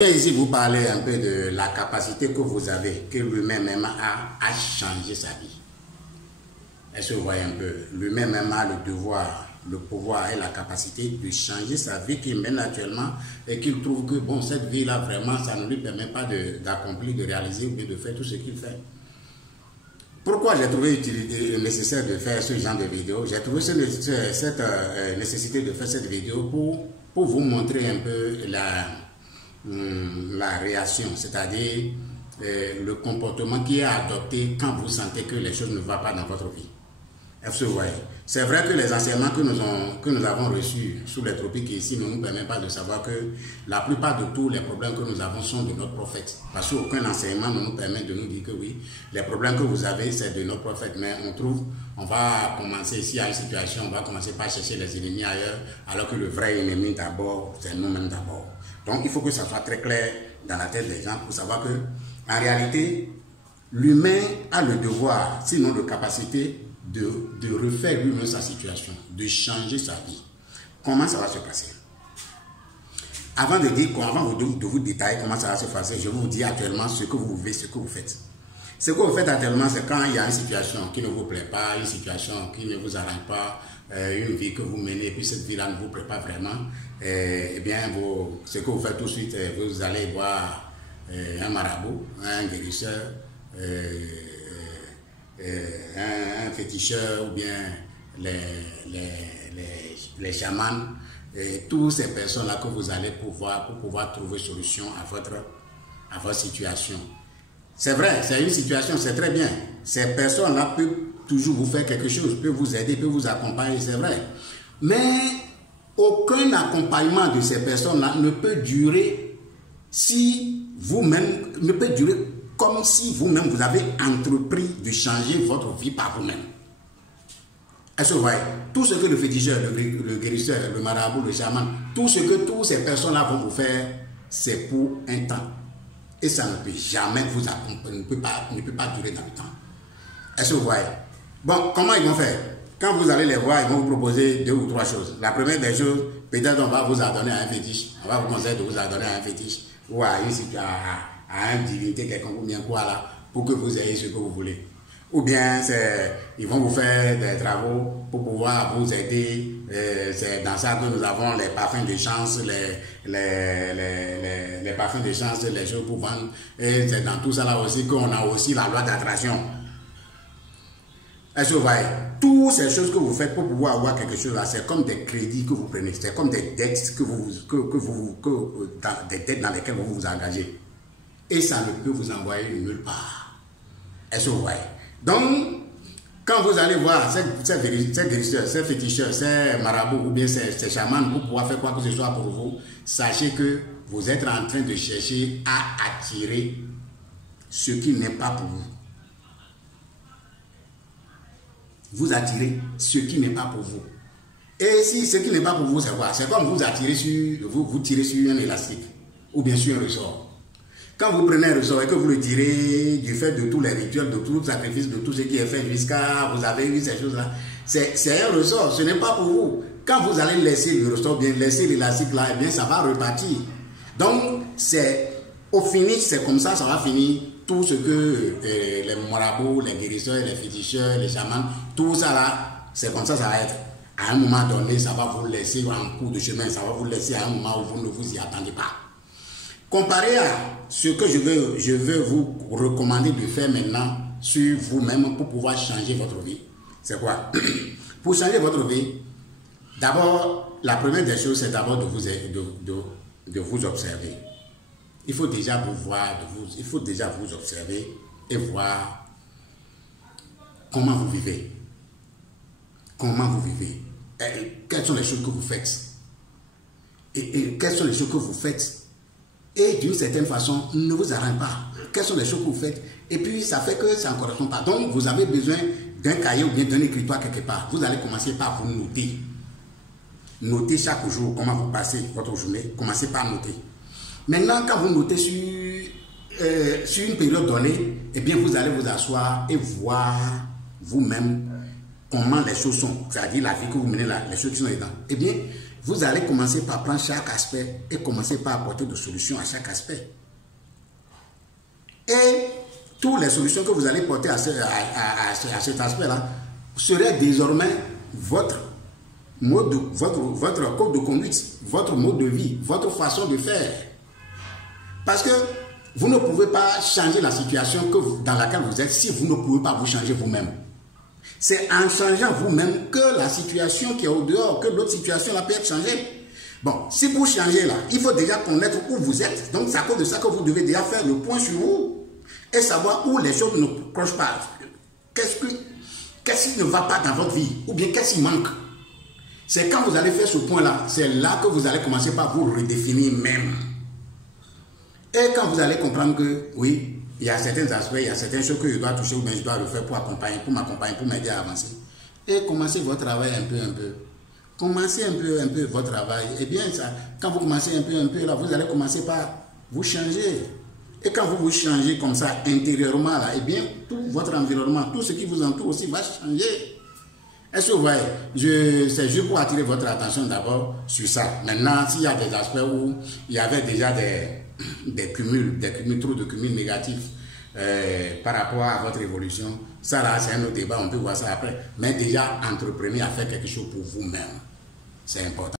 vais ici vous parler un peu de la capacité que vous avez, que l'humain même a à changer sa vie. Est-ce que vous voyez un peu? L'humain même a le devoir, le pouvoir et la capacité de changer sa vie qu'il mène actuellement et qu'il trouve que bon, cette vie-là, vraiment, ça ne lui permet pas d'accomplir, de réaliser ou bien de faire tout ce qu'il fait. Pourquoi j'ai trouvé nécessaire de faire ce genre de vidéo? J'ai trouvé cette nécessité de faire cette vidéo pour vous montrer un peu la réaction, c'est-à-dire le comportement qui est adopté quand vous sentez que les choses ne vont pas dans votre vie. Est-ce que vous voyez? C'est vrai que les enseignements que nous avons reçus sous les tropiques ici ne nous permettent pas de savoir que la plupart de tous les problèmes que nous avons sont de notre prophète. Parce qu'aucun enseignement ne nous permet de nous dire que oui, les problèmes que vous avez, c'est de notre prophète. Mais on va commencer ici à une situation, on va commencer par chercher les ennemis ailleurs, alors que le vrai ennemi d'abord, c'est nous-mêmes d'abord. Donc il faut que ça soit très clair dans la tête des gens pour savoir que, en réalité, l'humain a le devoir, sinon de capacité, de refaire lui-même sa situation, de changer sa vie. Comment ça va se passer? Avant de vous détailler comment ça va se passer, je vais vous dire actuellement ce que vous vivez, ce que vous faites. Ce que vous faites actuellement, c'est quand il y a une situation qui ne vous plaît pas, une situation qui ne vous arrange pas, une vie que vous menez, et puis cette vie-là ne vous plaît pas vraiment, eh bien, ce que vous faites tout de suite, vous allez voir un marabout, un guérisseur, un féticheur ou bien les chamans, toutes ces personnes-là que vous allez pour pouvoir trouver solution à votre situation. C'est vrai, c'est une situation, c'est très bien. Ces personnes-là peuvent toujours vous faire quelque chose, peuvent vous aider, peuvent vous accompagner, c'est vrai. Mais aucun accompagnement de ces personnes-là ne peut durer comme si vous-même vous avez entrepris de changer votre vie par vous-même. Est-ce que vous voyez? Tout ce que le féticheur, le guérisseur, le marabout, le chaman, tout ce que toutes ces personnes-là vont vous faire, c'est pour un temps. Et ça ne peut jamais vous accompagner, ne peut pas durer dans le temps. Est-ce que vous voyez? Bon, comment ils vont faire? Quand vous allez les voir, ils vont vous proposer 2 ou 3 choses. La première des choses, peut-être on va vous adonner à un fétiche. On va vous conseiller de vous adonner à un fétiche ou à une divinité quelconque ou bien quoi là, pour que vous ayez ce que vous voulez. Ou bien ils vont vous faire des travaux pour pouvoir vous aider. C'est dans ça que nous avons les parfums de chance, les parfums de chance, les choses pour vendre. Et c'est dans tout ça là aussi qu'on a aussi la loi d'attraction. Est-ce que vous voyez? Toutes ces choses que vous faites pour pouvoir avoir quelque chose là, c'est comme des crédits que vous prenez, c'est comme des dettes des dettes dans lesquelles vous vous engagez. Et ça ne peut vous envoyer nulle part. Est-ce que vous voyez? Donc, quand vous allez voir ces guérisseurs, ces féticheurs, ces marabouts ou bien ces chamans pour pouvoir faire quoi que ce soit pour vous, sachez que vous êtes en train de chercher à attirer ce qui n'est pas pour vous. Vous attirez ce qui n'est pas pour vous. Et si ce qui n'est pas pour vous, c'est quoi? C'est comme vous tirez sur un élastique ou bien sur un ressort. Quand vous prenez un ressort et que vous le tirez du fait de tous les rituels, de tout le sacrifice, de tout ce qui est fait jusqu'à vous avez eu ces choses-là, c'est un ressort, ce n'est pas pour vous. Quand vous allez laisser le ressort, bien laisser l'élastique là, eh bien ça va repartir. Donc, au finish, c'est comme ça va finir tout ce que les marabouts, les guérisseurs, les féticheurs, les chamans, tout ça là, c'est comme ça va être. À un moment donné, ça va vous laisser en cours de chemin, ça va vous laisser à un moment où vous ne vous y attendez pas. Comparé à ce que je veux vous recommander de faire maintenant sur vous-même pour pouvoir changer votre vie, c'est quoi? Pour changer votre vie, d'abord, la première des choses, c'est d'abord de vous observer. Il faut déjà vous voir, il faut déjà vous observer et voir comment vous vivez. Comment vous vivez. Et quelles sont les choses que vous faites. Et quelles sont les choses que vous faites. Et d'une certaine façon, ne vous arrêtez pas. Quelles sont les choses que vous faites? Et puis, ça fait que ça ne correspond pas. Donc, vous avez besoin d'un cahier ou bien d'un écritoire quelque part. Vous allez commencer par vous noter. Notez chaque jour comment vous passez votre journée. Commencez par noter. Maintenant, quand vous notez sur une période donnée, eh bien, vous allez vous asseoir et voir vous-même comment les choses sont. C'est-à-dire la vie que vous menez, les choses qui sont dedans. Eh bien, vous allez commencer par prendre chaque aspect et commencer par apporter des solutions à chaque aspect. Et toutes les solutions que vous allez porter à cet aspect-là seraient désormais votre code de conduite, votre mode de vie, votre façon de faire. Parce que vous ne pouvez pas changer la situation dans laquelle vous êtes si vous ne pouvez pas vous changer vous-même. C'est en changeant vous-même que la situation qui est au dehors, que l'autre situation là peut être changée. Bon, si vous changez là, il faut déjà connaître où vous êtes. Donc c'est à cause de ça que vous devez déjà faire le point sur vous et savoir où les choses ne clochent pas. Qu'est-ce qui ne va pas dans votre vie ou bien qu'est-ce qui manque. C'est quand vous allez faire ce point-là, c'est là que vous allez commencer par vous redéfinir même. Et quand vous allez comprendre que, oui, il y a certains aspects, il y a certaines choses que je dois toucher ou bien je dois le faire pour m'accompagner, pour m'aider à avancer. Et commencez votre travail un peu. Commencez un peu votre travail. Et bien, ça, quand vous commencez un peu, là, vous allez commencer par vous changer. Et quand vous vous changez comme ça intérieurement, là, et bien, tout votre environnement, tout ce qui vous entoure aussi va changer. Est-ce que vous voyez, c'est juste pour attirer votre attention d'abord sur ça. Maintenant, s'il y a des aspects où il y avait déjà des cumuls, trop de cumuls négatifs par rapport à votre évolution, ça là, c'est un autre débat, on peut voir ça après. Mais déjà, entreprenez à faire quelque chose pour vous-même. C'est important.